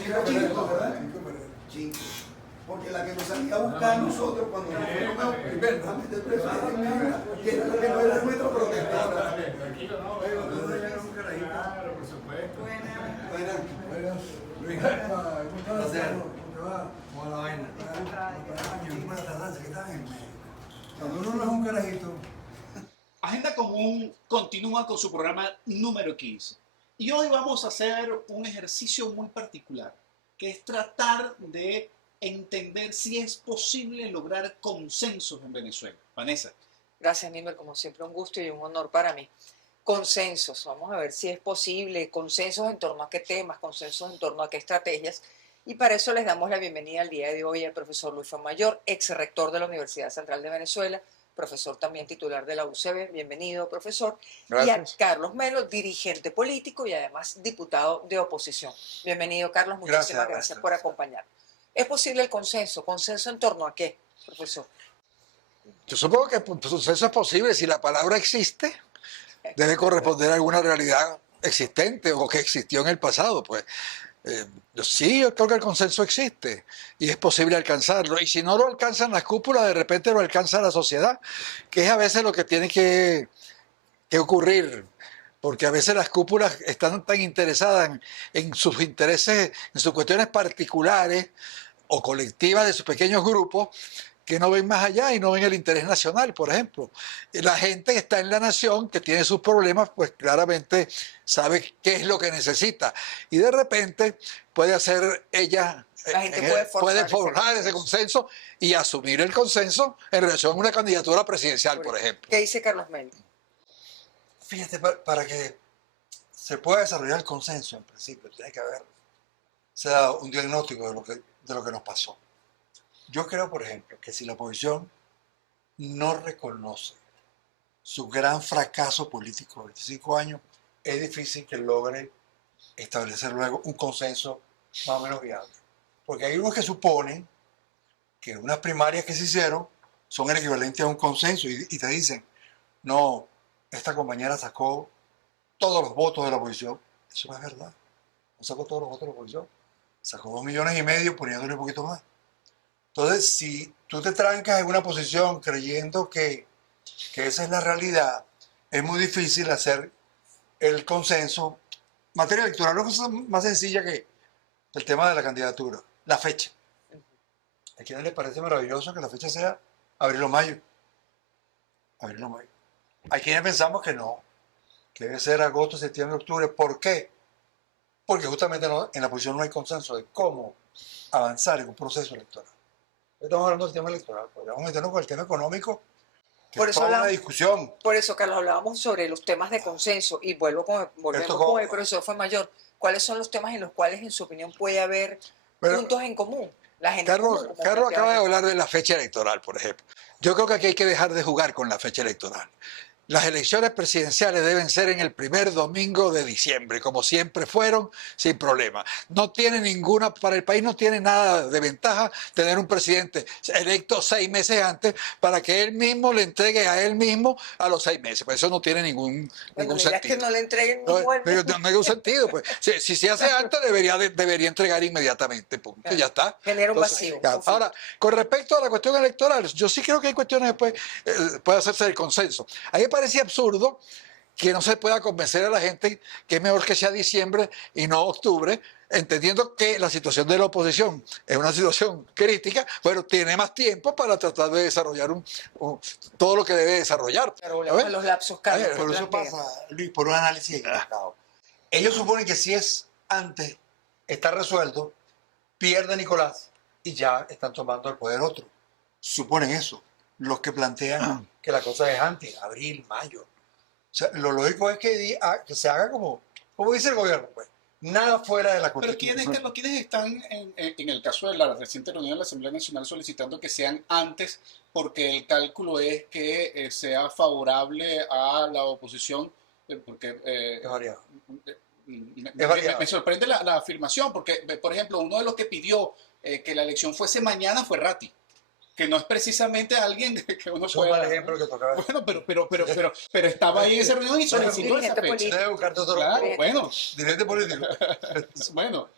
Chico, ¿verdad? Chico. Porque la que nos salía a buscar a nosotros cuando nos fuimos a meter preso a que era la que no era nuestra protectora. Tranquilo, no. Claro, por supuesto. Buenas. Luis, ¿cómo te va? ¿Cómo va la vaina? Buenas tardes, ¿qué tal? Cuando uno no es un carajito. Agenda Común continúa con su programa número 15 y hoy vamos a hacer un ejercicio muy particular, que es tratar de entender si es posible lograr consensos en Venezuela. Vanessa. Gracias, Nímer, como siempre un gusto y un honor para mí. Consensos, vamos a ver si es posible, consensos en torno a qué temas, consensos en torno a qué estrategias. Y para eso les damos la bienvenida al día de hoy al profesor Luis Fuenmayor, ex rector de la Universidad Central de Venezuela, profesor también titular de la UCB. Bienvenido, profesor. Gracias. Y a Carlos Melo, dirigente político y además diputado de oposición. Bienvenido, Carlos. Muchísimas gracias por acompañarnos. ¿Es posible el consenso? ¿Consenso en torno a qué, profesor? Yo supongo que el consenso es posible si la palabra existe, debe corresponder a alguna realidad existente o que existió en el pasado. Pues yo creo que el consenso existe y es posible alcanzarlo. Y si no lo alcanzan las cúpulas, de repente lo alcanza la sociedad, que es a veces lo que tiene que ocurrir. Porque a veces las cúpulas están tan interesadas en sus intereses, en sus cuestiones particulares o colectivas de sus pequeños grupos, que no ven más allá y no ven el interés nacional, por ejemplo. La gente que está en la nación, que tiene sus problemas, pues claramente sabe qué es lo que necesita. Y de repente puede hacer ella, la gente puede forjar ese consenso y asumir el consenso en relación a una candidatura presidencial, por ejemplo. ¿Qué dice Carlos Melo? Fíjate, para que se pueda desarrollar el consenso, en principio, tiene que haber un diagnóstico de lo que nos pasó. Yo creo, por ejemplo, que si la oposición no reconoce su gran fracaso político de 25 años, es difícil que logre establecer luego un consenso más o menos viable. Porque hay unos que suponen que unas primarias que se hicieron son el equivalente a un consenso y te dicen, no, esta compañera sacó todos los votos de la oposición. Eso no es verdad. No sacó todos los votos de la oposición. Sacó 2,5 millones poniéndole un poquito más. Entonces, si tú te trancas en una posición creyendo que esa es la realidad, es muy difícil hacer el consenso. Materia electoral no es cosa más sencilla que el tema de la candidatura, la fecha. ¿A quién les parece maravilloso que la fecha sea abril o mayo? Abril o mayo. Hay quienes pensamos que no, que debe ser agosto, septiembre, octubre. ¿Por qué? Porque justamente en la oposición no hay consenso de cómo avanzar en un proceso electoral. Estamos hablando del tema electoral, podríamos meternos con el tema económico, que por es eso toda una discusión. Por eso, Carlos, hablábamos sobre los temas de consenso y volvemos con el profesor Fuenmayor. ¿Cuáles son los temas en los cuales, en su opinión, puede haber puntos en común? La gente Carlos acaba de hablar de la fecha electoral, por ejemplo. Yo creo que aquí hay que dejar de jugar con la fecha electoral. Las elecciones presidenciales deben ser en el primer domingo de diciembre, como siempre fueron, sin problema. No tiene ninguna, para el país no tiene nada de ventaja tener un presidente electo 6 meses antes para que él mismo le entregue a él mismo a los 6 meses. Pues eso no tiene ningún sentido. Que no le entreguen no hay ningún sentido. Pues. Si se hace antes, debería entregar inmediatamente. Punto, ya está. Genera un vacío. Ahora, con respecto a la cuestión electoral, yo sí creo que hay cuestiones después, puede hacerse el consenso. A mí me parece absurdo que no se pueda convencer a la gente que es mejor que sea diciembre y no octubre, entendiendo que la situación de la oposición es una situación crítica, pero tiene más tiempo para tratar de desarrollar todo lo que debe desarrollar. Pero los lapsos, Carlos. Por eso pasa, Luis, por un análisis equivocado. Ellos suponen que si es antes, está resuelto, pierde Nicolás y ya están tomando el poder otro. Suponen eso. Los que plantean que la cosa es antes, abril, mayo. O sea, lo lógico es que se haga como dice el gobierno, pues. Nada fuera de la Constitución. Pero ¿quiénes están en el caso de la reciente reunión de la Asamblea Nacional solicitando que sean antes porque el cálculo es que sea favorable a la oposición? Porque es variado. Me sorprende la afirmación, porque, por ejemplo, uno de los que pidió que la elección fuese mañana fue Ratti, que no es precisamente alguien que uno pueda... Es un mal ejemplo que tocaba. Bueno, pero estaba ahí en esa reunión y solicitó esa fecha. Debe buscarte otro... Claro, bueno. Dirigente político. Bueno.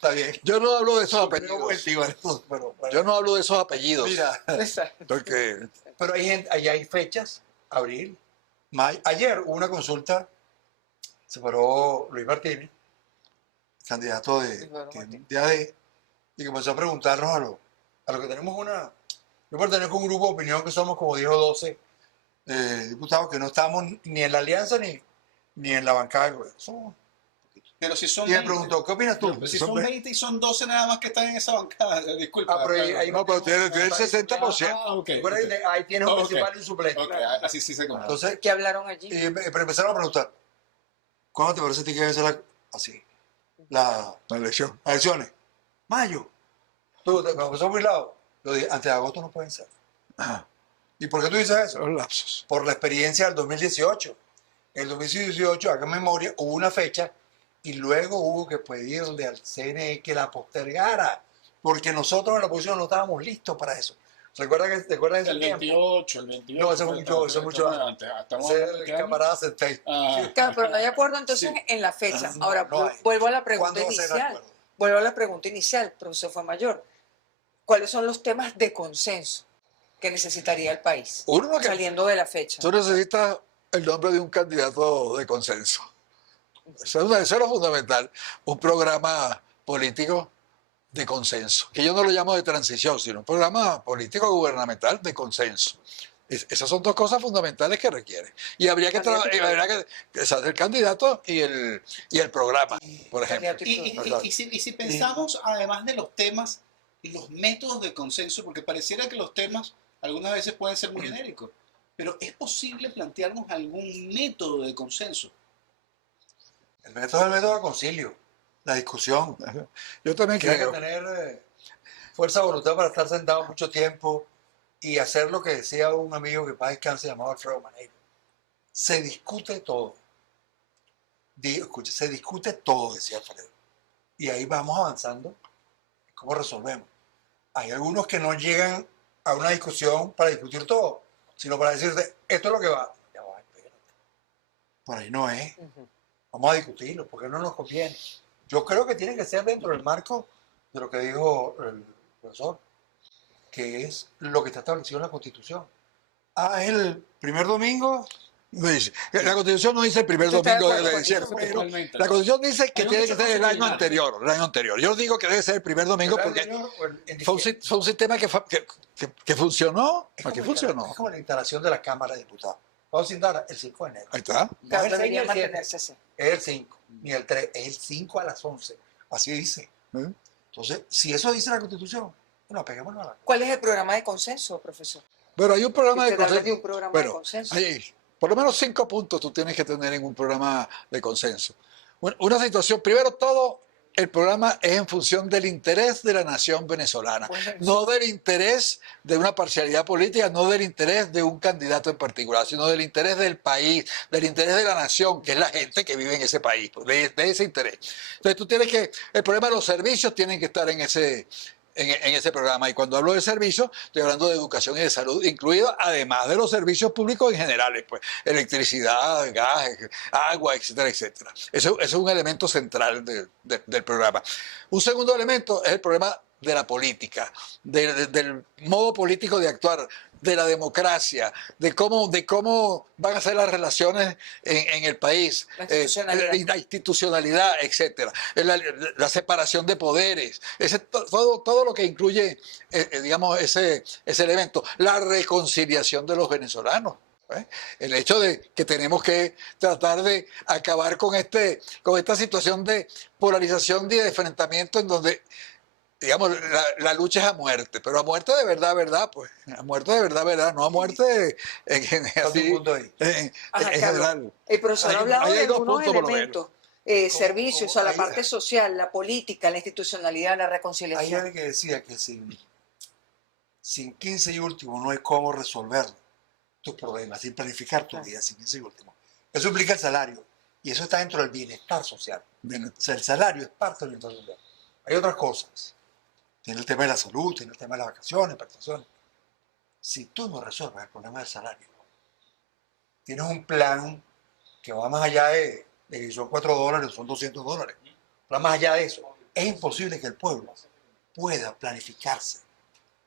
Está bien. Yo no hablo de esos Creo apellidos. positivo, pero, Yo no hablo de esos apellidos. mira, Exacto. Porque pero hay gente, allá hay fechas, abril, mayo. Ayer hubo una consulta, se paró Luis Martínez, candidato Eduardo Martínez. de AD, y comenzó a preguntarnos a lo que tenemos yo pertenezco a un grupo de opinión que somos como 10 o 12 diputados que no estamos ni en la alianza ni en la bancada del gobierno. Pero si son Y me 20, preguntó, ¿qué opinas tú? si son 20 y son 12 nada más que están en esa bancada, disculpa. Ah, pero ahí no, pero tiene el 60%. Ah, ok. Recuerda que ahí tienes un Ok. principal y un suplente. Ok, así sí se conoce. Entonces, ¿Qué hablaron allí? pero empezaron a preguntar, ¿cuándo te parece a ti que debe ser así? La La elección. las elecciones. Mayo. Cuando empezó muy lado, yo dije, antes de agosto no pueden ser. Ajá. ¿Y por qué tú dices eso? Los lapsos. Por la experiencia del 2018. En el 2018, haga memoria, hubo una fecha y luego hubo que pedirle al CNE que la postergara, porque nosotros en la oposición no estábamos listos para eso. ¿Te acuerdas ese El tiempo? 28, el 28. No, ese fue mucho antes. Estamos Ese hablando de qué año? camarada Centey. Ah, Claro, pero no hay acuerdo entonces Sí. en la fecha. No, Ahora, no hay. vuelvo a la pregunta ¿Cuándo va a ser el inicial. acuerdo? Vuelvo a la pregunta inicial, profesor Fuenmayor. ¿Cuáles son los temas de consenso que necesitaría el país Uno que saliendo de la fecha? tú necesitas el nombre de un candidato de consenso. Eso es lo fundamental. Un programa político de consenso. Que yo no lo llamo de transición, sino un programa político gubernamental de consenso. Esas son dos cosas fundamentales que requiere. Y habría que trabajar el candidato y el programa, por ejemplo. Candidato y Exacto. y si pensamos, además de los temas y los métodos de consenso, porque pareciera que los temas algunas veces pueden ser muy genéricos, pero ¿es posible plantearnos algún método de consenso? El método es el método de concilio, la discusión. Yo también Tienes que creo. tener fuerza de voluntad para estar sentado mucho tiempo y hacer lo que decía un amigo que paz descanse llamado Alfredo Maneiro. Se discute todo. Escucha, se discute todo, decía Alfredo. Y ahí vamos avanzando. ¿Cómo resolvemos? Hay algunos que no llegan a una discusión para discutir todo, sino para decirte, esto es lo que va. Ya va, espérate. Por ahí no es. Ujú. Vamos a discutirlo, porque no nos conviene. Yo creo que tiene que ser dentro del marco de lo que dijo el profesor, que es lo que está establecido en la Constitución. Ah, es el primer domingo. No dice. La Constitución no dice el primer ¿Usted está de domingo de acuerdo la con elección. eso? Pero Totalmente. la Constitución dice que Hay tiene que muchas ser el cosas año similares. anterior. El año anterior. Yo digo que debe ser el primer domingo ¿El porque anterior o en fue un, diciembre? fue un sistema que funcionó. Es Aquí como funcionó. Es como la instalación de la Cámara de Diputados. Vamos a instalar el 5 de enero. Ahí está. No es Claro, el 6 ni debería el 7, mantenerse así. es el 5, ni el 3, es el 5 a las 11. Así dice. Entonces, si eso dice la Constitución, bueno, peguémonos a la... ¿Cuál es el programa de consenso, profesor? Pero hay un programa de Usted habla de consenso. un programa de Bueno, consenso. hay por lo menos 5 puntos tú tienes que tener en un programa de consenso. Una situación, primero todo, el programa es en función del interés de la nación venezolana, Bueno, no del interés de una parcialidad política, no del interés de un candidato en particular, sino del interés del país, del interés de la nación, que es la gente que vive en ese país, de ese interés. Entonces tú tienes que, el problema de los servicios tienen que estar en ese programa. Y cuando hablo de servicios, estoy hablando de educación y de salud, incluido además de los servicios públicos en general, pues electricidad, gas, agua, etcétera, etcétera. Eso es un elemento central del programa. Un segundo elemento es el problema de la política, del modo político de actuar, de la democracia, de cómo van a ser las relaciones en el país, la institucionalidad, etcétera, la separación de poderes, todo lo que incluye, digamos, ese elemento, la reconciliación de los venezolanos. El hecho de que tenemos que tratar de acabar con esta situación de polarización y de enfrentamiento en donde, digamos, la lucha es a muerte, pero a muerte de verdad, pues, a muerte de verdad, no a muerte un punto ahí. en Ajá, general. El profesor ha hablado ahí hay de dos algunos puntos, por lo elementos, servicios, a la parte social, la política, la institucionalidad, la Hay reconciliación. alguien que decía que sin 15 y último no hay cómo resolver tus problemas, sin planificar tu vida, sin 15 y último. Eso implica el salario, y eso está dentro del bienestar social. O sea, el salario es parte del bienestar social. Hay otras cosas. Tiene el tema de la salud, tiene el tema de las vacaciones, prestaciones. Si tú no resuelves el problema del salario, tienes un plan que va más allá de que son $4, son $200, va más allá de eso. es imposible que el pueblo pueda planificarse.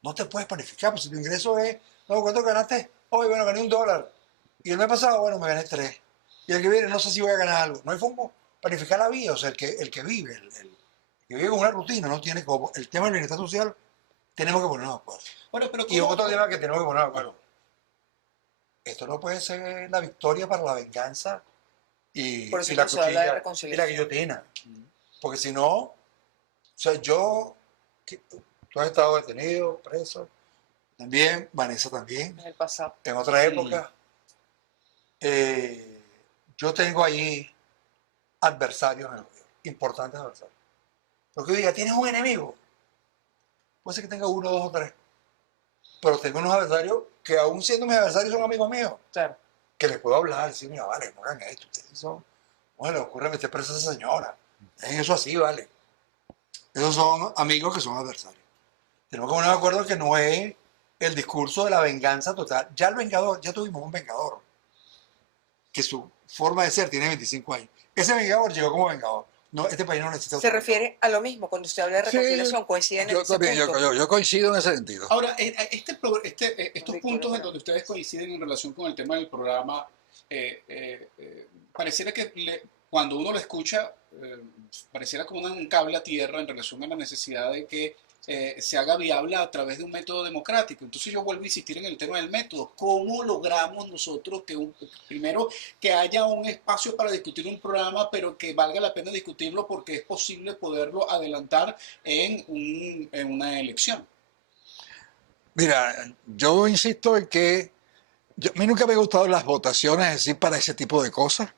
No te puedes planificar, pues si tu ingreso es, no, ¿cuánto ganaste? Hoy, bueno, gané $1. Y el mes pasado, bueno, me gané 3. Y el que viene, no sé si voy a ganar algo. No hay forma planificar la vida, o sea, el que vive, que vive con una rutina, no tiene como, el tema del bienestar social, tenemos que ponernos de acuerdo. Bueno, pero Y ¿cómo- otro tema que tenemos que poner de acuerdo. Esto no puede ser la victoria para la venganza Por eso y la que se habla de cuchilla y la reconciliación. guillotina. Porque si no, o sea, tú has estado detenido, preso, también, Vanessa también, En el pasado. en otra Sí. época. Yo tengo ahí adversarios en el gobierno, importantes adversarios. Porque yo diga, ¿tienes un enemigo? Puede ser que tenga 1, 2 o 3. Pero tengo unos adversarios que aún siendo mis adversarios son amigos míos. Claro. Que les puedo hablar, decir, mira, vale, no hagan esto, ustedes son, bueno, le ocurre meter presa a esa señora, dejen eso así, vale. Esos son amigos que son adversarios. Tenemos que poner de acuerdo que no es el discurso de la venganza total. Ya el vengador, ya tuvimos un vengador, que su forma de ser tiene 25 años. Ese vengador llegó como vengador. No, este país no necesita Se otro refiere a lo mismo, cuando usted habla de Sí, reconciliación, coinciden en Yo ese también, punto. yo coincido en ese sentido. Ahora, estos Rico, puntos en ¿verdad? donde ustedes coinciden en relación con el tema del programa, pareciera que cuando uno lo escucha, pareciera como un cable a tierra en relación a la necesidad de que se haga viable a través de un método democrático. Entonces yo vuelvo a insistir en el tema del método. ¿Cómo logramos nosotros primero que haya un espacio para discutir un programa, pero que valga la pena discutirlo porque es posible poderlo adelantar en una elección? Mira, yo insisto en que a mí nunca me han gustado las votaciones así para ese tipo de cosas,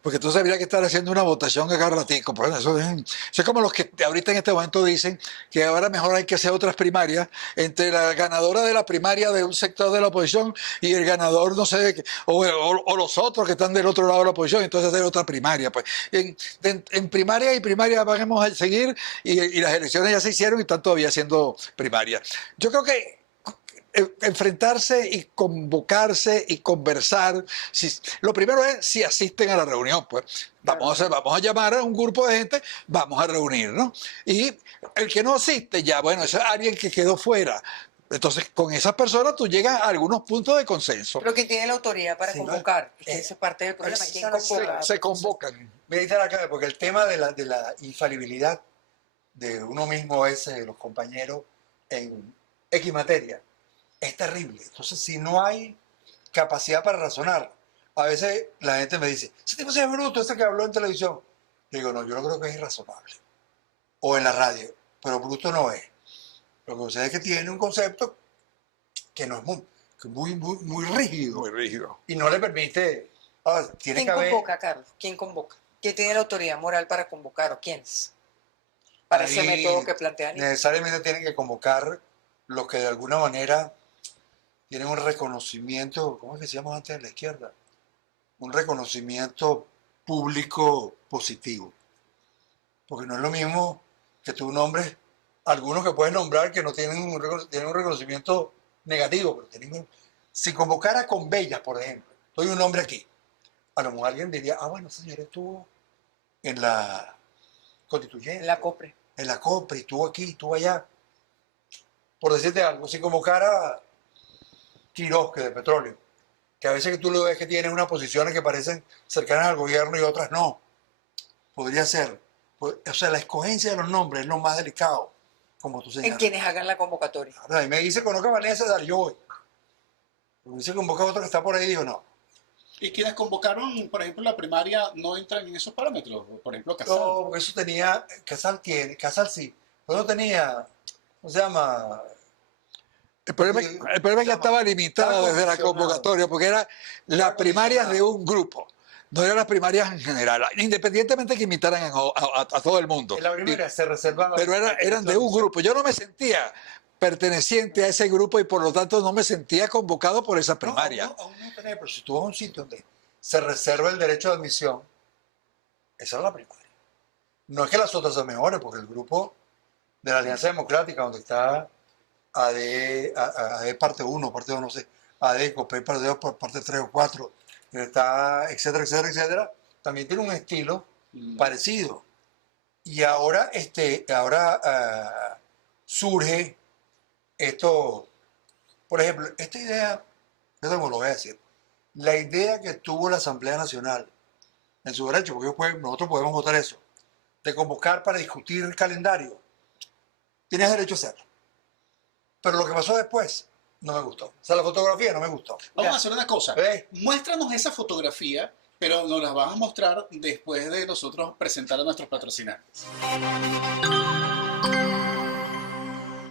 porque entonces habría que estar haciendo una votación a cada ratico. Pues eso es como los que ahorita en este momento dicen que ahora mejor hay que hacer otras primarias entre la ganadora de la primaria de un sector de la oposición y el ganador, no sé, o los otros que están del otro lado de la oposición, entonces hacer otra primaria. Pues en primaria y primaria vamos a seguir y las elecciones ya se hicieron y están todavía haciendo primarias. Yo creo que enfrentarse y convocarse y conversar. Lo primero es si asisten a la reunión, pues vamos a llamar a un grupo de gente, vamos a reunirnos. Y el que no asiste, ya bueno, ese es alguien que quedó fuera. Entonces, con esas personas tú llegas a algunos puntos de consenso. Pero ¿quién tiene la autoridad para Sí, convocar? Es que esa es parte del problema. ¿Quién convoca? Se convocan. Me dice la clave, porque el tema de la infalibilidad de uno mismo es los compañeros en X materia es terrible. Entonces, si no hay capacidad para razonar, a veces la gente me dice, ese tipo es bruto, ese que habló en televisión. Yo digo, no, yo no creo que es irrazonable. O en la radio, pero bruto no es. Lo que sucede es que tiene un concepto que no es muy rígido Muy rígido. y no le permite. Tiene ¿Quién que haber. convoca, Carlos? ¿Quién convoca? ¿Quién tiene la autoridad moral para convocar o quiénes? Para ese Ahí método que plantean. necesariamente tienen que convocar los que de alguna manera tienen un reconocimiento, ¿cómo es que se llama antes de la izquierda? Un reconocimiento público positivo. Porque no es lo mismo que tú nombres algunos que puedes nombrar que no tienen tienen un reconocimiento negativo, pero tienen si convocara con Bellas, por ejemplo, doy un nombre aquí, a lo mejor alguien diría, bueno, señor, estuvo en la constituyente, En la COPRE. en la COPRE, estuvo aquí, estuvo allá. Por decirte algo, si convocara Quiroz, que de petróleo, que a veces que tú lo ves que tiene unas posiciones que parecen cercanas al gobierno y otras no, podría ser. O sea, la escogencia de los nombres es lo más delicado, como tú En señalas. quienes hagan la convocatoria. Ahora, y me dice, conozca a Vanessa, dale, yo voy. Me dice, convoca a otro que está por ahí, digo, no. Y quienes convocaron, por ejemplo, la primaria no entran en esos parámetros. Por ejemplo, Casal. No, porque eso tenía, Casal sí, pero no tenía, ¿cómo se llama? El problema es que estaba limitada estaba desde la condicionado. convocatoria, porque era las Estaba primarias de condicionado. un grupo, no eran las primarias en general, independientemente que imitaran a todo el mundo. En la primaria se reservaba. Pero eran de un grupo. Yo no me sentía perteneciente a ese grupo y por lo tanto no me sentía convocado por esa primaria. No, aún no tenés, pero si tú vas a un sitio donde se reserva el derecho de admisión, esa es la primaria. No es que las otras sean mejores, porque el grupo de la Alianza Democrática, donde está AD parte 1, parte 2, no sé, AD, COPEI, parte 2, parte 3 o 4, está, etcétera, etcétera, etcétera, también tiene un estilo parecido. Y ahora, surge esto, por ejemplo, esta idea, yo te lo voy a decir, la idea que tuvo la Asamblea Nacional en su derecho, porque nosotros podemos votar eso, de convocar para discutir el calendario, tienes derecho a hacerlo. Pero lo que pasó después no me gustó. O sea, la fotografía no me gustó. Vamos a hacer una cosa. ¿Eh? Muéstranos esa fotografía, pero nos la vas a mostrar después de nosotros presentar a nuestros patrocinantes.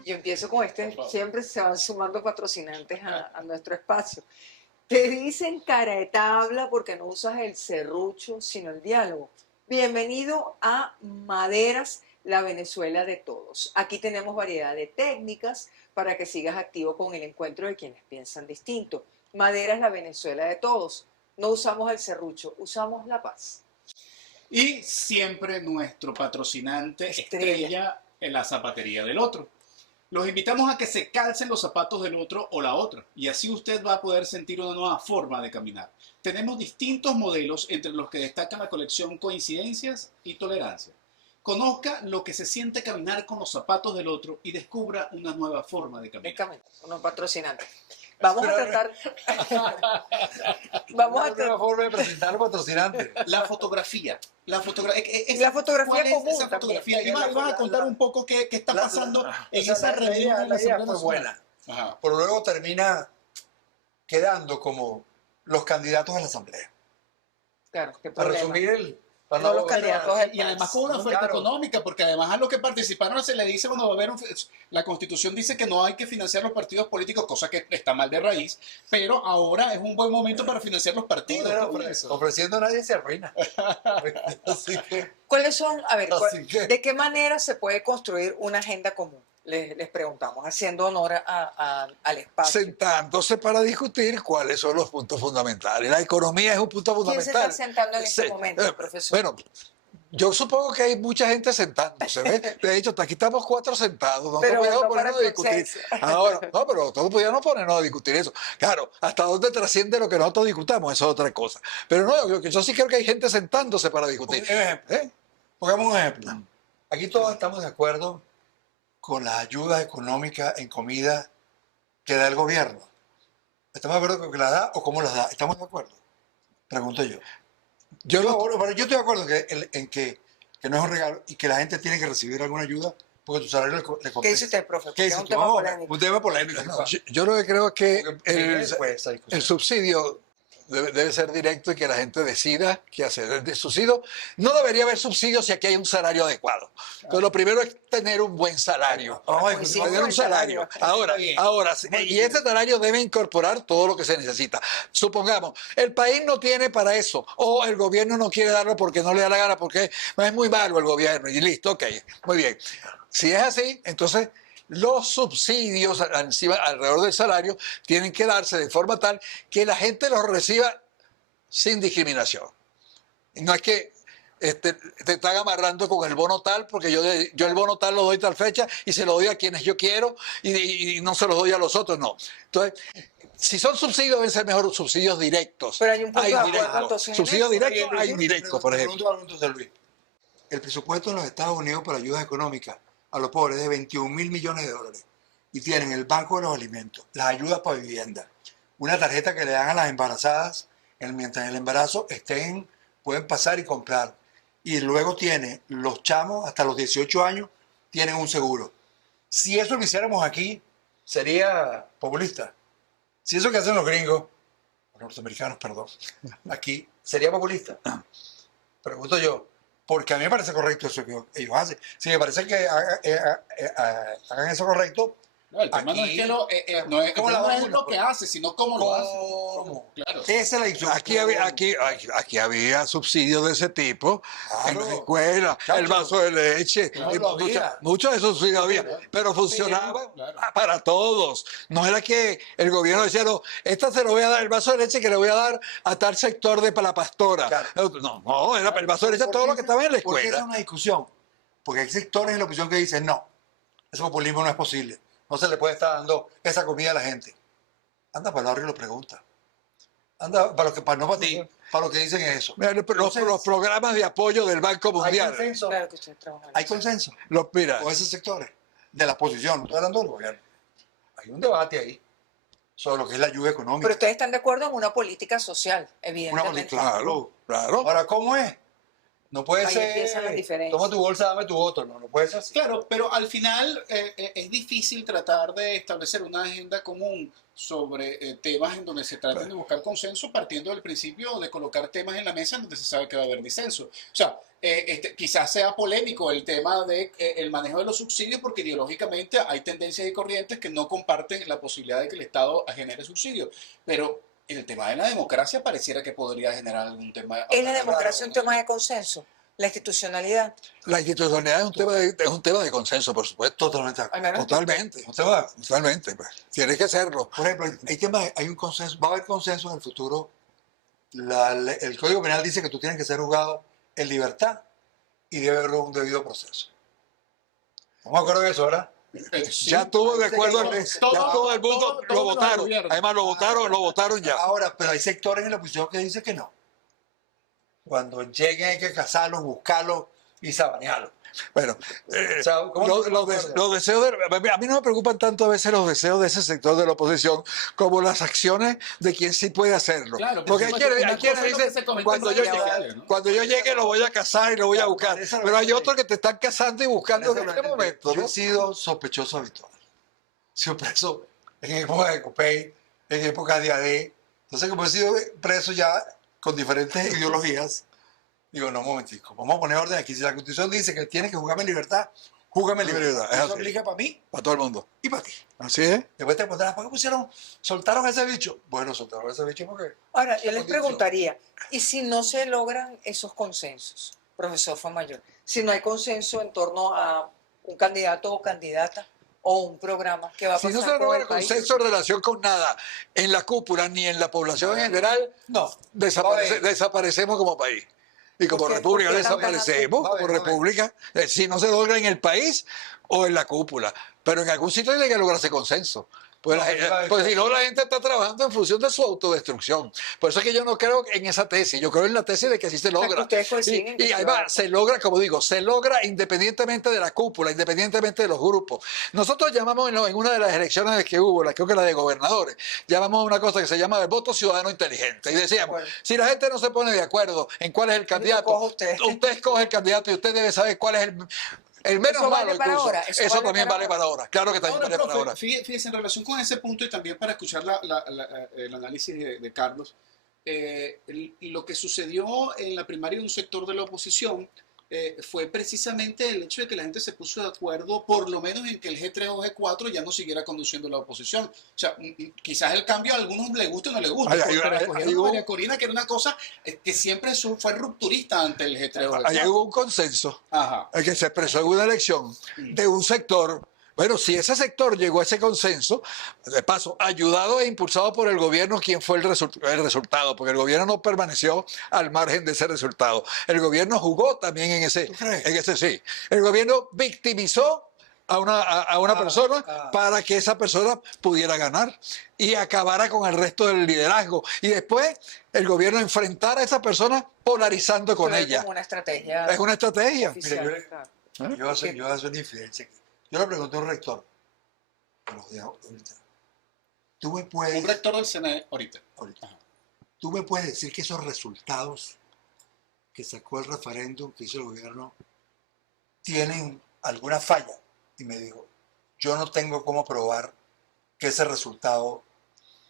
Yo empiezo con siempre se van sumando patrocinantes a nuestro espacio. Te dicen cara de tabla porque no usas el serrucho, sino el diálogo. Bienvenido a Maderas, la Venezuela de todos. Aquí tenemos variedad de técnicas para que sigas activo con el encuentro de quienes piensan distinto. Maderas, la Venezuela de todos. No usamos el serrucho, usamos la paz. Y siempre nuestro patrocinante estrella en la zapatería del otro. Los invitamos a que se calcen los zapatos del otro o la otra, y así usted va a poder sentir una nueva forma de caminar. Tenemos distintos modelos, entre los que destacan la colección Coincidencias y Tolerancia. Conozca lo que se siente caminar con los zapatos del otro y descubra una nueva forma de caminar. Unos patrocinantes. Vamos a tratar. Vamos a tener una forma de presentar patrocinantes. La fotografía. La fotografía ¿Cuál es común esa fotografía? Ibas a contar un poco qué está pasando en esa reunión de la idea Asamblea fue buena. Ajá. Pero luego termina quedando como los candidatos a la Asamblea. Claro, qué Para problema. resumir No los candidatos del Y además país. con una oferta Claro. económica, porque además a los que participaron se le dice, bueno, va a haber la Constitución dice que no hay que financiar los partidos políticos, cosa que está mal de raíz, pero ahora es un buen momento para financiar los partidos. ¿Cómo es eso? Ofreciendo a nadie se arruina. Así que, ¿Cuáles son, a ver, Así que- de qué manera se puede construir una agenda común? Les preguntamos, haciendo honor al espacio. Sentándose para discutir cuáles son los puntos fundamentales. La economía es un punto ¿Quién se fundamental. está sentando en este Sí, momento, profesor? Bueno, yo supongo que hay mucha gente sentándose, ¿ves? De hecho, aquí estamos 4 sentados, no Pero podíamos no para ponernos a discutir. consenso. Ahora, no, pero todos podíamos ponernos a discutir eso. Claro, hasta dónde trasciende lo que nosotros discutamos, eso es otra cosa. Pero no, yo sí creo que hay gente sentándose para discutir. Un ejemplo. ¿Eh? Pongamos un ejemplo. Aquí todos estamos de acuerdo con las ayudas económicas en comida que da el gobierno. ¿Estamos de acuerdo con que las da o cómo las da? ¿Estamos de acuerdo? Pregunto yo. Yo no- Pero yo estoy de acuerdo en que no es un regalo y que la gente tiene que recibir alguna ayuda porque tu salario le compensa. ¿Qué dice usted, profe? ¿Qué Porque dice es un tú? tema No, polémico. un tema polémico. no, yo lo que creo es que el el subsidio debe ser directo y que la gente decida qué hacer. El subsidio, no debería haber subsidio si aquí hay un salario adecuado. Entonces, lo primero es tener un buen salario. Vamos a Pues sí, discutir. Tener un salario. Ahora, bien. y ese salario debe incorporar todo lo que se necesita. Supongamos, el país no tiene para eso, o el gobierno no quiere darlo porque no le da la gana, porque es muy malo el gobierno, y listo, ok, muy bien. Si es así, entonces los subsidios alrededor del salario tienen que darse de forma tal que la gente los reciba sin discriminación. Y no es que te están amarrando con el bono tal, porque yo el bono tal lo doy tal fecha y se lo doy a quienes yo quiero y no se los doy a los otros, no. Entonces, si son subsidios, deben ser mejor subsidios directos. Pero hay un punto de acuerdo, indirectos. entonces, en Subsidios eso. directos, hay indirectos, por ejemplo. Pregunto, José Luis. El presupuesto en los Estados Unidos para ayudas económicas a los pobres es de 21.000 millones de dólares. Y tienen el Banco de los Alimentos, las ayudas para vivienda, una tarjeta que le dan a las embarazadas mientras en el embarazo pueden pasar y comprar. Y luego tiene los chamos hasta los 18 años, tienen un seguro. Si eso lo hiciéramos aquí, sería populista. Si eso que hacen los gringos, los norteamericanos, perdón, aquí, sería populista. Pregunto yo, porque a mí me parece correcto eso que ellos hacen. Si me parece que hagan eso correcto, No, el tema no es que no es, ¿cómo el la tema no vamos es lo que hace, sino cómo lo hace. ¿cómo? Claro. Esa es la discusión. Aquí había subsidios de ese tipo en Claro. la escuela, Chacho. el vaso de leche, Claro, y lo había. muchos de esos subsidios había, pero funcionaban Claro. para todos. No era que el gobierno decía, no, esta se lo voy a dar, el vaso de leche que le voy a dar a tal sector de la pastora. Claro. No, era el vaso de leche a todo lo que estaba en la Porque esa es escuela. una discusión. Porque hay sectores en la oposición que dicen, no, ese populismo no es posible. No se le puede estar dando esa comida a la gente. Anda para el barrio y lo pregunta. Anda para los que para no para ti. para lo que dicen es eso. Mira, los programas de apoyo del Banco ¿Hay Mundial. consenso? Claro que ustedes trabajan. ¿Hay consenso Mira, con esos sectores de la oposición? No estoy hablando del gobierno. Hay un debate ahí sobre lo que es la ayuda económica. Pero ustedes están de acuerdo en una política social, Una evidentemente. política, claro. claro. Ahora, ¿cómo es? No puede Ahí empiezan las ser, diferencias. toma tu bolsa, dame tu otro. No puede ser así. Claro, pero al final es difícil tratar de establecer una agenda común sobre temas en donde se traten de buscar consenso partiendo del principio de colocar temas en la mesa en donde se sabe que va a haber disenso. O sea, quizás sea polémico el tema de el manejo de los subsidios porque ideológicamente hay tendencias y corrientes que no comparten la posibilidad de que el Estado genere subsidios, pero en el tema de la democracia pareciera que podría generar algún tema. ¿Es la democracia un tema de consenso? ¿La institucionalidad? La institucionalidad es un tema de consenso, por supuesto. Totalmente. Al menos Totalmente. ¿No te va? Totalmente. Pues. Tienes que serlo. Por ejemplo, hay un consenso, va a haber consenso en el futuro. El Código Penal dice que tú tienes que ser juzgado en libertad y debe haber un debido proceso. ¿Estamos de acuerdo en eso, verdad? Sí. Ya estuvo de acuerdo, Todo- ya todo el mundo lo votaron. gobiernos. Además lo votaron ya. Ahora, pero hay sectores en la oposición que dicen que no. Cuando lleguen hay que cazarlos, buscarlos y sabanearlos. Bueno, O sea, ¿cómo los deseos a mí no me preocupan tanto a veces los deseos de ese sector de la oposición como las acciones de quien sí puede hacerlo. Claro, porque por hay supuesto, quienes una cosa es lo que dicen, se comenta cuando en yo, redes llegue, sociales, ¿no? cuando yo llegue lo voy a cazar y lo voy a buscar. eso es lo Pero hay que- otros que te están cazando y buscando en este momento. Yo ¿no? he sido sospechoso habitual. He sido preso en época de Copey, en época de AD. Entonces, como he sido preso ya con diferentes ideologías, digo, no, un momentico, vamos a poner orden aquí. Si la Constitución dice que tienes que juzgarme en libertad, júgame en libertad. Es Eso así. aplica para mí Para todo el mundo. y para ti. Así es. Después te pondrás, ¿por qué soltaron a ese bicho? Bueno, soltaron a ese bicho porque... Ahora, yo les Condición. preguntaría, ¿y si no se logran esos consensos, profesor Famayor? Si no hay consenso en torno a un candidato o candidata o un programa que va a Si pasar no se con logra el país? consenso en relación con nada en la cúpula ni en la población en general, No, desaparecemos como país. Y como ¿Por qué? república ¿Por qué tan desaparecemos, Va a ver, como va a ver. república, si no se logra en el país o en la cúpula. Pero en algún sitio tiene que lograrse consenso. Pues, No, va a ver. pues si no, la gente está trabajando en función de su autodestrucción. Por eso es que yo no creo en esa tesis. Yo creo en la tesis de que así se sea, que logra. ustedes coinciden que Y se además logra. se logra, como digo, se logra independientemente de la cúpula, independientemente de los grupos. Nosotros llamamos en una de las elecciones que hubo, creo que la de gobernadores, llamamos a una cosa que se llama el voto ciudadano inteligente. Y decíamos, Bueno. si la gente no se pone de acuerdo en cuál es el candidato, coja usted. usted escoge el candidato y usted debe saber cuál es el menos Eso malo. vale para incluso. ahora, eso vale también para vale para ahora. Claro que también Ahora, vale para profe, ahora. fíjese, en relación con ese punto y también para escuchar el análisis de Carlos, lo que sucedió en la primaria de un sector de la oposición fue precisamente el hecho de que la gente se puso de acuerdo, por lo menos en que el G3 o G4 ya no siguiera conduciendo la oposición. O sea, quizás el cambio a algunos le guste o no le guste, pero escogieron a María Corina, que era una cosa que siempre fue rupturista ante el G3 o G4. Allá hubo un consenso. Ajá. El que se expresó en una elección de un sector. Bueno, si ese sector llegó a ese consenso, de paso, ayudado e impulsado por el gobierno, ¿quién fue el resultado? Porque el gobierno no permaneció al margen de ese resultado. El gobierno jugó también en ese, ¿Tú crees? sí. El gobierno victimizó a una persona ah. para que esa persona pudiera ganar y acabara con el resto del liderazgo. Y después el gobierno enfrentara a esa persona polarizando con Pero es ella. como una estrategia Es una estrategia. oficial. Mira, claro. Yo voy a hacer una infidencia aquí. Yo le pregunté a un rector, que los dejo ahorita. Tú me Un puedes, rector del CNE ahorita. tú me puedes decir que esos resultados que sacó el referéndum que hizo el gobierno tienen alguna falla. Y me dijo, yo no tengo cómo probar que ese resultado, o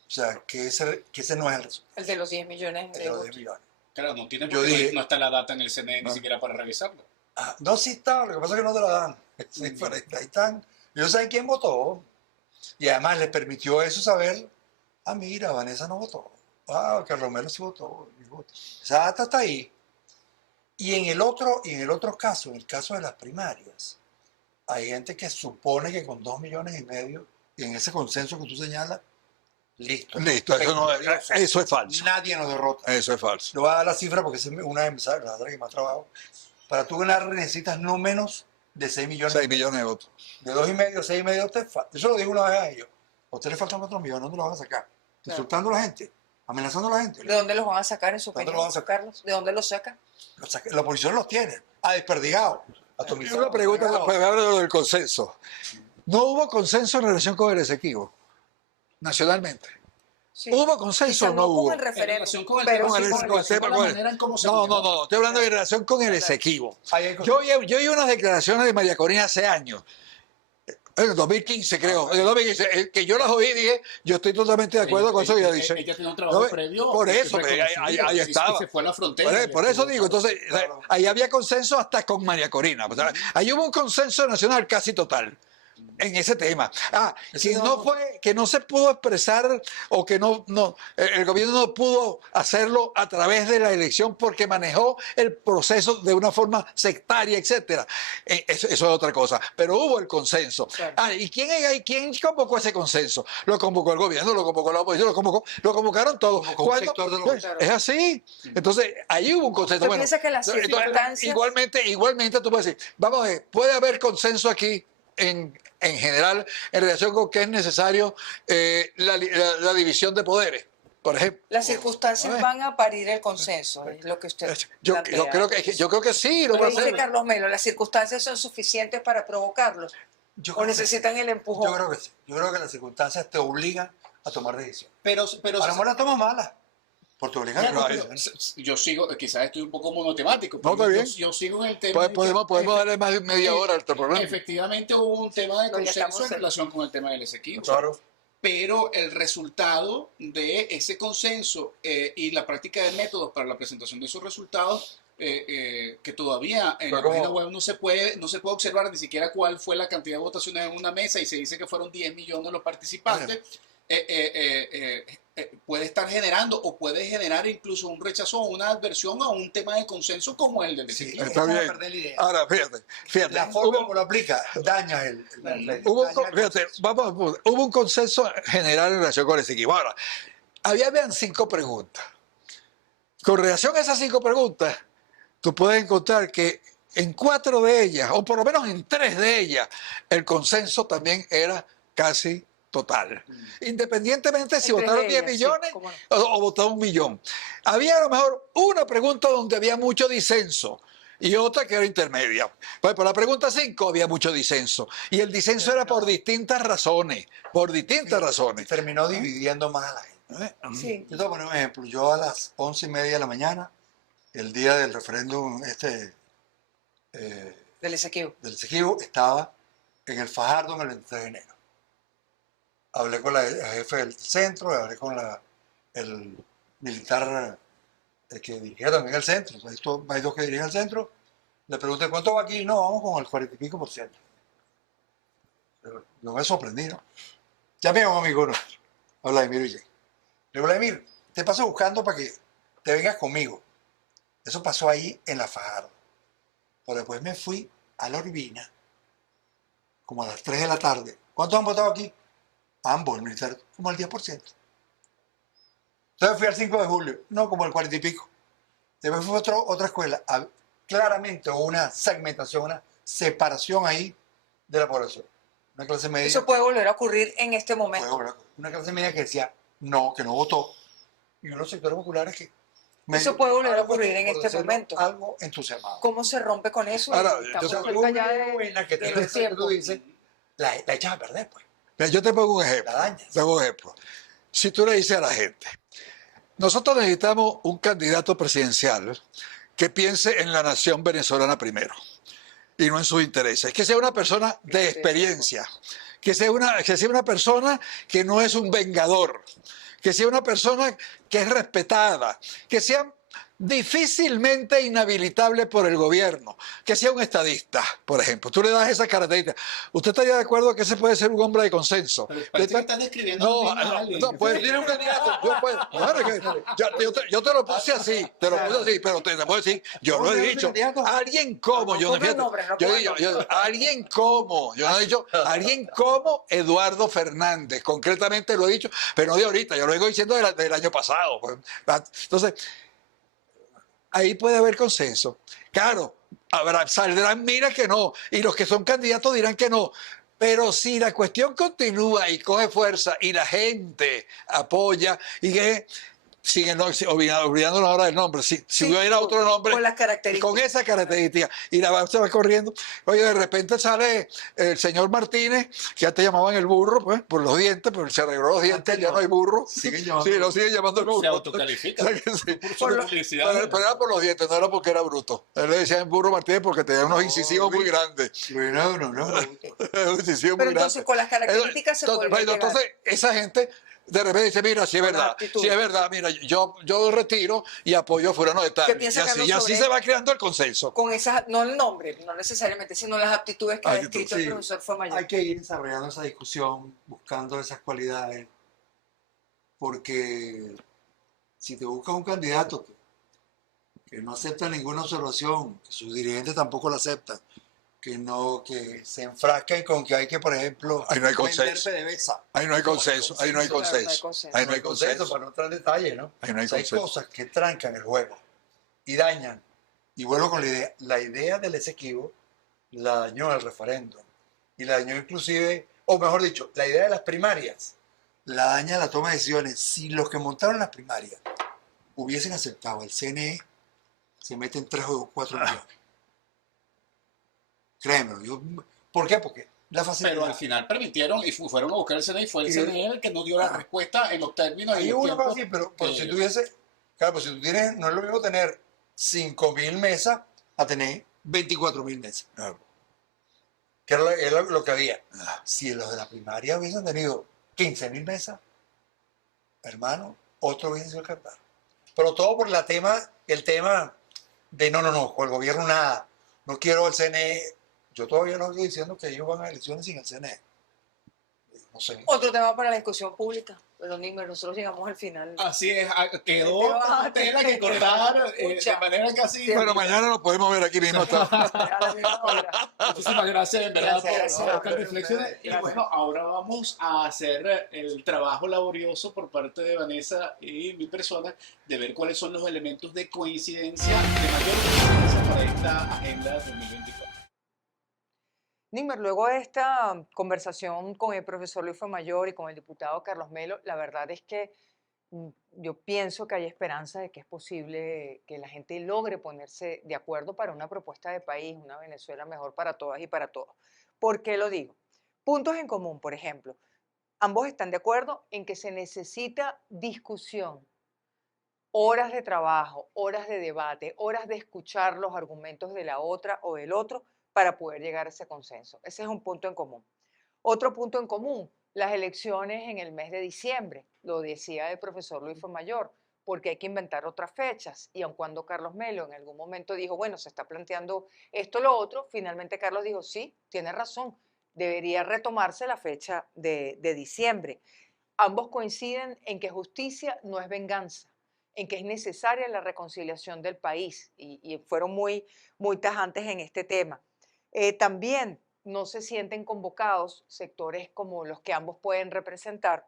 sea, que ese no es el resultado El de los 10 millones de de los 10 votos. millones. Claro, no tiene Yo porque dije- no está la data en el CNE No. ni siquiera para revisarlo. Ah, no, sí está, lo que pasa es que no te la dan. Es diferente, ahí están. Yo sé quién votó. Y además les permitió eso saber, mira, Vanessa no votó. Que Romero sí votó. Esa data está ahí. Y en el otro caso, en el caso de las primarias, hay gente que supone que con 2,5 millones, y en ese consenso que tú señalas, listo. Listo, eso es falso. Nadie nos derrota. Eso es falso. Le voy a dar la cifra porque es una de las que más trabajo. Para tú ganar necesitas no menos de 6 millones. 6 millones de votos. De 2,5, 6,5 te falta. Eso lo digo una vez a ellos. A usted le faltan 4 millones, ¿dónde lo van a sacar? Claro. Insultando a la gente. amenazando a la gente. ¿De dónde los van a sacar en su ¿Dónde opinión, los van a sacar? Carlos? ¿De dónde los sacan? La oposición los tiene, ha desperdigado, atomizado. Una pregunta, desperdigado. pues me hablo de lo del consenso. ¿No hubo consenso en relación con el Esequibo? Nacionalmente. Sí. ¿Hubo consenso Quizás o no hubo? con el En referéndum, relación con el pero tema, sí con con el- el con el relación tema, con la con el- manera en cómo se No, manejó. no, no, estoy hablando en relación con el Esequibo. Ahí hay Yo oí unas declaraciones de María Corina hace años, en el 2015 creo, en el 2015, que yo las oí y dije, yo estoy totalmente de acuerdo con eso que ella dice. Ella tiene un trabajo No, previo. por eso, reconocido, ahí y estaba. se fue a la frontera. Por eso digo, entonces, Claro. ahí había consenso hasta con María Corina. O sea, ahí hubo un consenso nacional casi total en ese tema. Que no se pudo expresar o que el gobierno no pudo hacerlo a través de la elección porque manejó el proceso de una forma sectaria, etcétera. Eso es otra cosa. Pero hubo el consenso. Claro. ¿Y quién convocó ese consenso? Lo convocó el gobierno, lo convocó la oposición, lo convocaron todos. Convocó un sector de la oposición. Es así. Entonces, ahí hubo un consenso. ¿Usted piensa que las circunstancias- Igualmente tú puedes decir, vamos a ver, puede haber consenso aquí en general en relación con que es necesario la división de poderes, por ejemplo. Las circunstancias A ver. van a parir el consenso, es lo que usted Yo plantea. creo que sí, lo Pero va a dice hacer. Carlos Melo, ¿las circunstancias son suficientes para provocarlos? Yo ¿O creo que sí. necesitan el empujón? Yo creo que sí. Yo creo que las circunstancias te obligan a tomar decisiones. Pero A lo mejor las tomas malas, por tu obligación. Claro, pero yo sigo, quizás estoy un poco monotemático, No, pero está bien. yo sigo en el tema. de que Podemos darle más de media hora al problema. efectivamente hubo un tema de No, ya consenso estamos en en- relación con el tema del Esequibo. Claro. Pero el resultado de ese consenso y la práctica de métodos para la presentación de esos resultados, que todavía en la Pero página ¿cómo? web no se puede observar ni siquiera cuál fue la cantidad de votaciones en una mesa y se dice que fueron 10 millones los participantes, puede estar generando o puede generar incluso un rechazo o una adversión a un tema de consenso como el del Sí, Esequibo. Está esa es bien. perder la idea. Ahora, fíjate. La forma como lo aplica daña Hubo un consenso general en relación con el Esequibo. Ahora, habían 5 preguntas. Con relación a esas 5 preguntas, tú puedes encontrar que en 4 de ellas, o por lo menos en 3 de ellas, el consenso también era casi total. Independientemente si En 3 votaron de 10 ellas, sí, millones cómo no. o votaron 1 millón. Había a lo mejor una pregunta donde había mucho disenso y otra que era intermedia. Pues por la pregunta 5 había mucho disenso. Y el disenso era por distintas razones. Por distintas razones. Terminó dividiendo más a la gente. Sí. Yo te voy a poner un ejemplo. Yo a las 11:30 de la mañana, el día del referéndum Del Esequibo. del Esequibo, estaba en el Fajardo en el 23 de enero. Hablé con la jefe del centro, hablé con el militar que dirigía también el centro. Hay 2 que dirigen el centro. Le pregunté cuánto va aquí. No, vamos con el 40 y pico por ciento. Yo me sorprendí, ¿no? Llamé a un amigo nuestro, a Vladimir Villén. Le digo, Vladimir, te paso buscando para que te vengas conmigo. Eso pasó ahí en la Fajardo. Pero después me fui a la Urbina, como a las 3 de la tarde. ¿Cuántos han votado aquí? Ambos, el militar, como el 10%. Entonces fui al 5 de julio, no, como el 40 y pico. Después fui a otra escuela. Claramente hubo una segmentación, una separación ahí de la población. Una clase media. Eso puede volver a ocurrir en este momento. Una clase media que decía no, que no votó. Y unos sectores populares que... Eso puede volver a algo, ocurrir en por este decirlo, momento. Algo entusiasmado. ¿Cómo se rompe con eso? Ahora, Estamos yo O sea, cerca una ya idea buena que de te los que tú tiempos. dices, la echas a perder, pues. Mira, yo te pongo un ejemplo. La dañas. Te pongo un ejemplo. Si tú le dices a la gente, nosotros necesitamos un candidato presidencial que piense en la nación venezolana primero y no en sus intereses. Que sea una persona de experiencia, que sea una persona que no es un vengador, que sea una persona que es respetada, que sea difícilmente inhabilitable por el gobierno, que sea un estadista, por ejemplo. Tú le das esa característica. ¿Usted estaría de acuerdo que ese puede ser un hombre de consenso? Pero parece que estás describiendo No, a alguien. pues tiene un candidato. Yo te lo puse así, pero te puedo decir, yo lo he dicho. Alguien como, yo no ponga fíjate, nombres, no yo ponga digo, nombres. alguien como, yo no he dicho, alguien como Eduardo Fernández, concretamente lo he dicho, pero no de ahorita, yo lo vengo diciendo del año pasado. Pues. Entonces, ahí puede haber consenso. Claro, saldrán, mira que no, y los que son candidatos dirán que no. Pero si la cuestión continúa y coge fuerza y la gente apoya, y que sin el nombre, olvidándonos ahora del nombre, si Sí, hubiera otro nombre, con las características. con esa característica, y se va corriendo, oye, de repente sale el señor Martínez, que antes llamaban el burro, pues, por los dientes, pero se arregló los dientes, Antes ya no. no hay burro. Siguen llamando. Sí, lo siguen llamando el burro. Se autocalifica. Sí. Por la publicidad. Pero era por los dientes, no era porque era bruto. Él le decía burro Martínez porque tenía unos No, incisivos muy Luis. grandes. No. Unos incisivos Pero muy entonces grandes. con las características se Entonces, podría bueno, llegar. entonces, esa gente de repente dice, mira, si es Con las verdad, actitudes. si es verdad, mira, yo retiro y apoyo a fulano de tal. ¿Qué piensa Carlos y así sobre- se va creando el consenso. Con esas, no el nombre, no necesariamente, sino las aptitudes que ha Actitud, descrito el sí. profesor Fuenmayor. Hay que ir desarrollando esa discusión, buscando esas cualidades, porque si te buscas un candidato que no acepta ninguna observación, que sus dirigentes tampoco la aceptan, que se enfrascan con que hay que, por ejemplo, Ahí no hay vender consenso. PDVSA. Ahí no hay consenso, ahí no hay Claro, no hay consenso. consenso. Ahí no hay consenso. Para no entrar en detalle, ¿no? Ahí no hay O sea, hay consenso. cosas que trancan el juego y dañan. Y vuelvo con la idea. La idea del Esequibo la dañó el referéndum. Y la dañó inclusive, o mejor dicho, la idea de las primarias la daña la toma de decisiones. Si los que montaron las primarias hubiesen aceptado el CNE, se meten 3 o 4 millones. Créemelo. ¿Por qué? Porque la facilidad. Pero al final permitieron y fueron a buscar el CNE y fue el CNE el que no dio la respuesta en los términos y Hay en los una cosa tiempos así, pero que- si tuviese, claro, pues si tú tienes, no es lo mismo tener 5.000 mesas a tener 24.000 mesas. Claro. Que era lo que había. Si los de la primaria hubiesen tenido 15.000 mesas, hermano, otro hubiese sido el Qatar. Pero todo por el tema de no, con el gobierno nada, no quiero el CNE. Yo todavía no estoy diciendo que ellos van a elecciones sin el CNE. No sé. Otro tema para la discusión pública. Pero Nimmer, nosotros llegamos al final. Así es, quedó Te vas, tela que cortar de Escucha. manera casi... Pero mañana lo podemos ver aquí mismo. A la misma hora. Muchísimas gracias, en verdad, Gracias, por estas gracias. reflexiones. Y bueno, ahora vamos a hacer el trabajo laborioso por parte de Vanessa y mi persona de ver cuáles son los elementos de coincidencia, de mayor coincidencia para esta agenda 2024. Nimmer, luego de esta conversación con el profesor Luis Fuenmayor y con el diputado Carlos Melo, la verdad es que yo pienso que hay esperanza de que es posible que la gente logre ponerse de acuerdo para una propuesta de país, una Venezuela mejor para todas y para todos. ¿Por qué lo digo? Puntos en común, por ejemplo. Ambos están de acuerdo en que se necesita discusión, horas de trabajo, horas de debate, horas de escuchar los argumentos de la otra o del otro para poder llegar a ese consenso. Ese es un punto en común. Otro punto en común, las elecciones en el mes de diciembre, lo decía el profesor Luis Fuenmayor, porque hay que inventar otras fechas. Y aun cuando Carlos Melo en algún momento dijo, bueno, se está planteando esto, lo otro, finalmente Carlos dijo, sí, tiene razón, debería retomarse la fecha de diciembre. Ambos coinciden en que justicia no es venganza, en que es necesaria la reconciliación del país y fueron muy tajantes en este tema. También no se sienten convocados sectores como los que ambos pueden representar,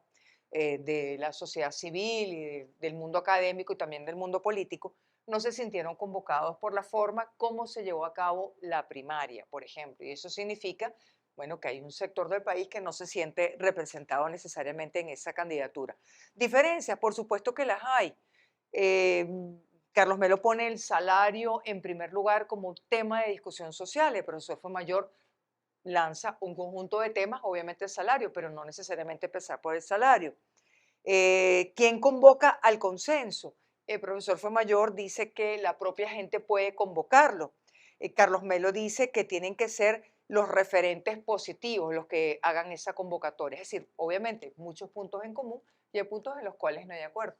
de la sociedad civil y del mundo académico y también del mundo político, no se sintieron convocados por la forma como se llevó a cabo la primaria, por ejemplo. Y eso significa, bueno, que hay un sector del país que no se siente representado necesariamente en esa candidatura. Diferencias, por supuesto que las hay. Carlos Melo pone el salario en primer lugar como tema de discusión social. El profesor Fuenmayor lanza un conjunto de temas, obviamente el salario, pero no necesariamente empezar por el salario. ¿Quién convoca al consenso? El profesor Fuenmayor dice que la propia gente puede convocarlo. Carlos Melo dice que tienen que ser los referentes positivos los que hagan esa convocatoria. Es decir, obviamente muchos puntos en común y hay puntos en los cuales no hay acuerdo.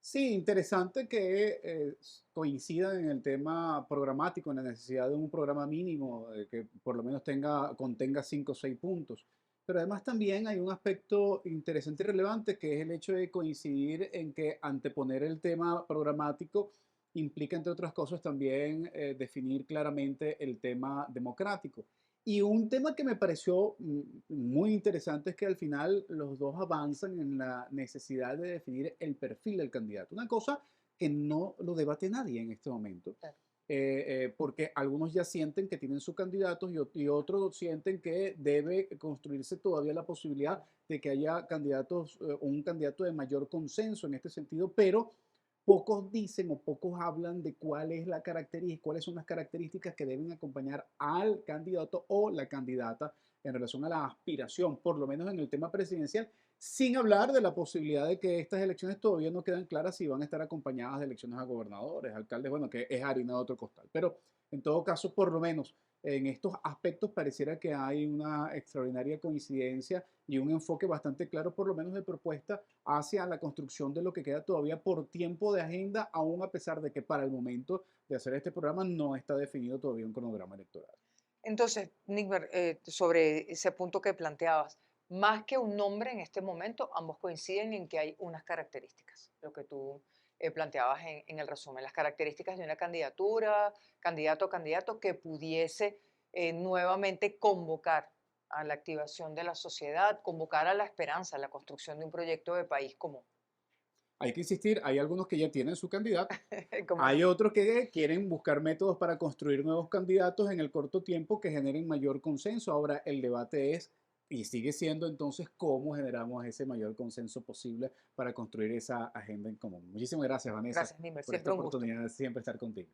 Sí, interesante que coincidan en el tema programático, en la necesidad de un programa mínimo que por lo menos contenga 5 o 6 puntos. Pero además también hay un aspecto interesante y relevante que es el hecho de coincidir en que anteponer el tema programático implica, entre otras cosas, también definir claramente el tema democrático. Y un tema que me pareció muy interesante es que al final los dos avanzan en la necesidad de definir el perfil del candidato. Una cosa que no lo debate nadie en este momento. Claro. Porque algunos ya sienten que tienen sus candidatos y otros sienten que debe construirse todavía la posibilidad de que haya candidatos, un candidato de mayor consenso en este sentido, pero pocos dicen o pocos hablan de cuál es la característica, cuáles son las características que deben acompañar al candidato o la candidata en relación a la aspiración, por lo menos en el tema presidencial, sin hablar de la posibilidad de que estas elecciones todavía no quedan claras si van a estar acompañadas de elecciones a gobernadores, alcaldes, bueno, que es harina de otro costal. Pero en todo caso, por lo menos en estos aspectos pareciera que hay una extraordinaria coincidencia y un enfoque bastante claro, por lo menos de propuesta, hacia la construcción de lo que queda todavía por tiempo de agenda, aún a pesar de que para el momento de hacer este programa no está definido todavía un cronograma electoral. Entonces, Nickmer, sobre ese punto que planteabas, más que un nombre en este momento, ambos coinciden en que hay unas características, lo que tú planteabas en el resumen, las características de una candidatura, candidato o candidato que pudiese nuevamente convocar a la activación de la sociedad, convocar a la esperanza, a la construcción de un proyecto de país común. Hay que insistir, hay algunos que ya tienen su candidato, Como hay otros que quieren buscar métodos para construir nuevos candidatos en el corto tiempo que generen mayor consenso. Ahora, el debate es, y sigue siendo entonces, cómo generamos ese mayor consenso posible para construir esa agenda en común. Muchísimas gracias, Vanessa, Gracias, Nickmer, por esta siempre un gusto. oportunidad de siempre estar contigo.